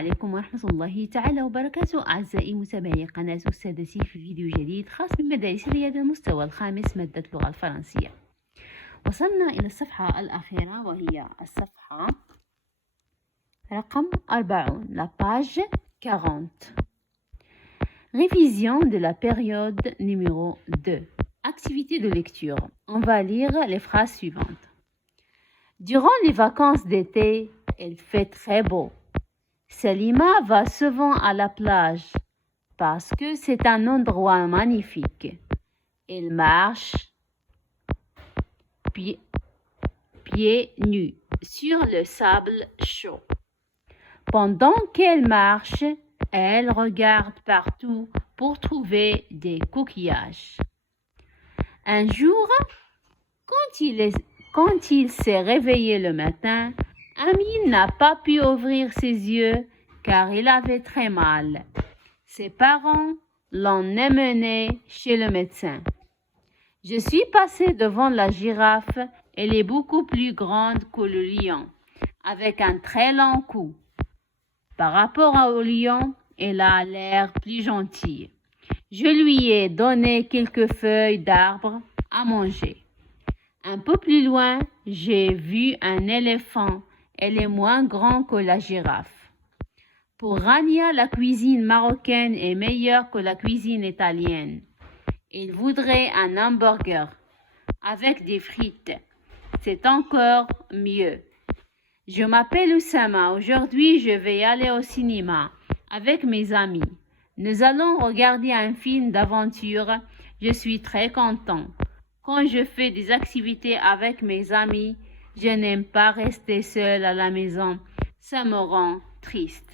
عليكم ورحمة الله تعالى وبركاته. أعزائي متابعي قناة أستاذتي في فيديو جديد خاص بمدارس رياض المستوى الخامس مادة اللغة الفرنسية. وصلنا إلى الصفحة الأخيرة وهي الصفحة رقم 40 la page 40. Révision de la période numéro 2. Activité de lecture. On va lire les phrases suivantes. Durant les vacances d'été, il fait très beau. Salima va souvent à la plage parce que c'est un endroit magnifique. Elle marche pieds nus sur le sable chaud. Pendant qu'elle marche, elle regarde partout pour trouver des coquillages. Un jour, quand il s'est réveillé le matin, Amine n'a pas pu ouvrir ses yeux car il avait très mal. Ses parents l'ont emmené chez le médecin. Je suis passée devant la girafe. Elle est beaucoup plus grande que le lion, avec un très long cou. Par rapport au lion, elle a l'air plus gentille. Je lui ai donné quelques feuilles d'arbre à manger. Un peu plus loin, j'ai vu un éléphant. Elle est moins grande que la girafe. Pour Rania, la cuisine marocaine est meilleure que la cuisine italienne. Il voudrait un hamburger avec des frites. C'est encore mieux. Je m'appelle Oussama. Aujourd'hui, je vais aller au cinéma avec mes amis. Nous allons regarder un film d'aventure. Je suis très content. Quand je fais des activités avec mes amis, je n'aime pas rester seule à la maison. Ça me rend triste.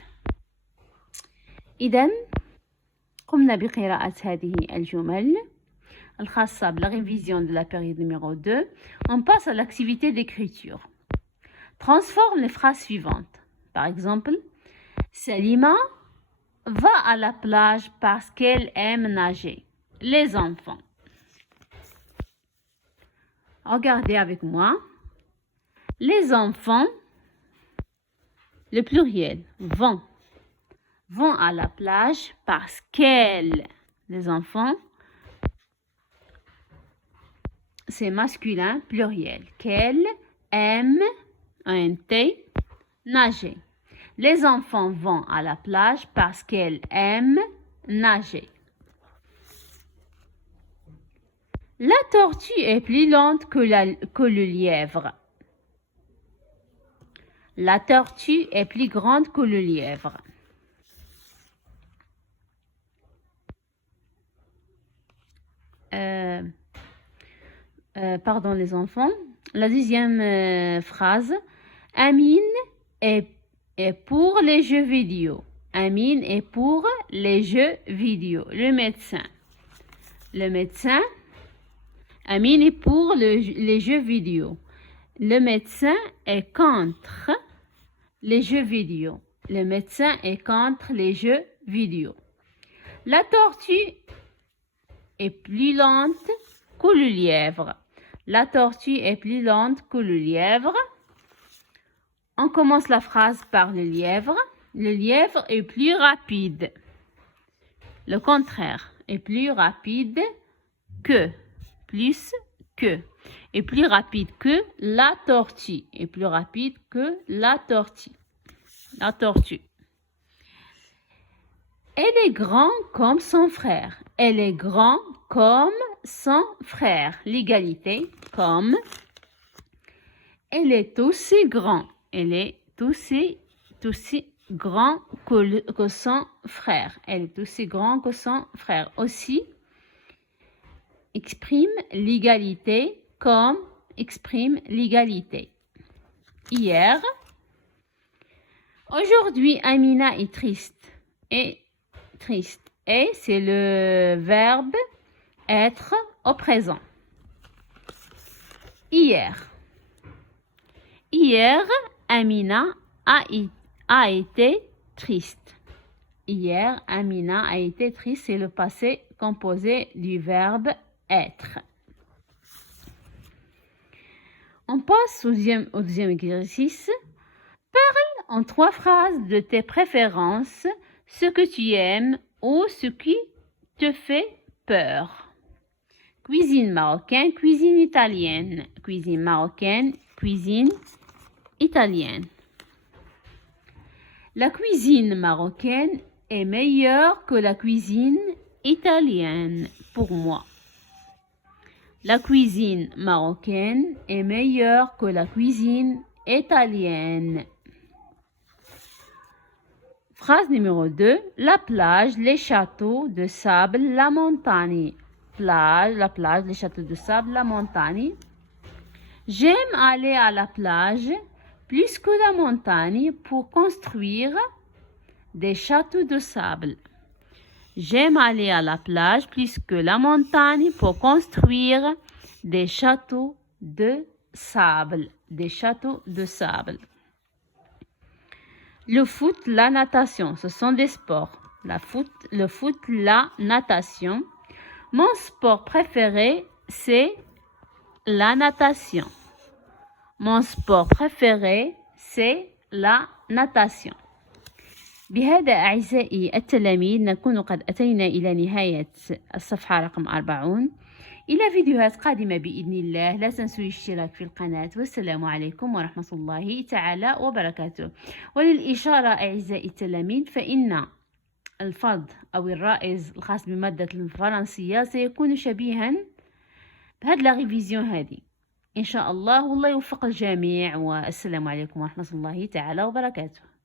إذن قمنا بقراءة هذه الجمل الخاصة بلا révision de la période numéro 2. On passe à l'activité d'écriture. Transforme les phrases suivantes. Par exemple, Salima va à la plage parce qu'elle aime nager. Les enfants. Regardez avec moi. Les enfants, le pluriel, vont à la plage parce qu'elles, les enfants, c'est masculin, pluriel, qu'elles aiment, nager. Les enfants vont à la plage parce qu'elles aiment nager. La tortue est plus lente que le lièvre. La tortue est plus grande que le lièvre. Pardon les enfants. La deuxième phrase. Amine est pour les jeux vidéo. Amine est pour les jeux vidéo. Le médecin. Le médecin. Amine est pour les jeux vidéo. Le médecin est contre les jeux vidéo. Le médecin est contre les jeux vidéo. La tortue est plus lente que le lièvre. La tortue est plus lente que le lièvre. On commence la phrase par le lièvre. Le lièvre est plus rapide. Le contraire est plus rapide que. Plus que. Est plus rapide que la tortue. Est plus rapide que la tortue. La tortue. Elle est grande comme son frère. Elle est grande comme son frère. L'égalité, comme. Elle est aussi grande. Elle est aussi grand que son frère. Elle est aussi grande que son frère. Aussi, exprime l'égalité comme exprime l'égalité. Hier, aujourd'hui, Amina est triste. Et c'est le verbe être au présent. Hier, Amina a été triste. Hier, Amina a été triste. C'est le passé composé du verbe être. On passe au deuxième exercice. Parle en 3 phrases de tes préférences ce que tu aimes ou ce qui te fait peur. Cuisine marocaine, cuisine italienne. Cuisine marocaine, cuisine italienne. La cuisine marocaine est meilleure que la cuisine italienne pour moi. La cuisine marocaine est meilleure que la cuisine italienne. Phrase numéro 2. La plage, les châteaux de sable, la montagne. La plage, les châteaux de sable, la montagne. J'aime aller à la plage plus que la montagne pour construire des châteaux de sable. J'aime aller à la plage plus que la montagne pour construire des châteaux de sable. Des châteaux de sable. Le foot, la natation, ce sont des sports. Le foot, la natation. Mon sport préféré, c'est la natation. Mon sport préféré, c'est la natation. بهذا أعزائي التلاميذ نكون قد أتينا إلى نهاية الصفحة رقم 40. إلى فيديوهات قادمة بإذن الله. لا تنسوا الاشتراك في القناة. والسلام عليكم ورحمة الله تعالى وبركاته. وللإشارة أعزائي التلاميذ فإن الفرض أو الرائز الخاص بمادة الفرنسية سيكون شبيها بهذه لا ريفيزيون هذه إن شاء الله. والله يوفق الجميع والسلام عليكم ورحمة الله تعالى وبركاته.